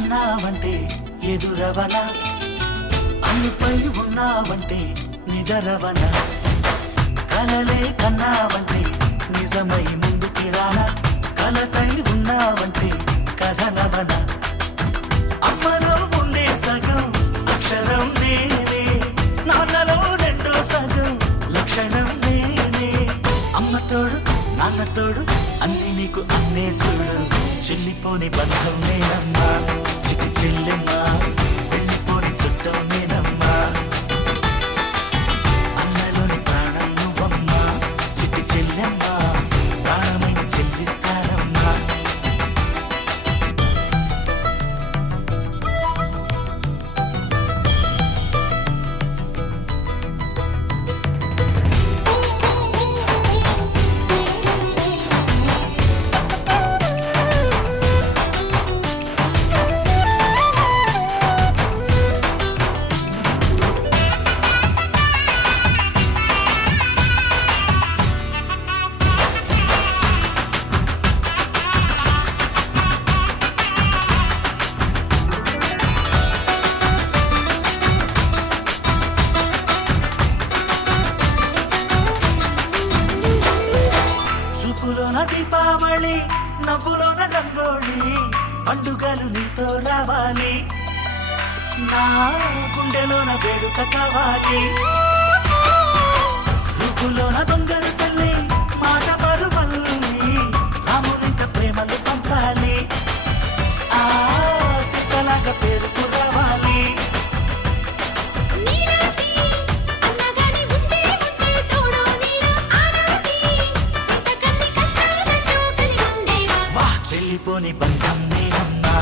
అన్నావంటే ఎదురవన. అన్నిపై ఉన్నావంటే నిదరవన. కలలే కన్నావంటే నిజమై ముందుకి రానా. కలకై ఉన్నావంటే కథనవన. అమ్మలో ఉండే సగం అక్షరం నేనే. నాన్నలో రెండో సగం లక్షణం నేనే. అమ్మ తోడు నాన్న తోడు అన్ని నీకు అన్నే చూడు. చెల్లిపోని బంధం నేనమ్మా. చిటి చెల్లెమ్మా. దీపావళి నవ్వులోన రంగోళి పండుగలు నీతో రావాలి. నా గుండెలోన వేడుక కావాలి. చెల్లిపోని బంధం నేనమ్మా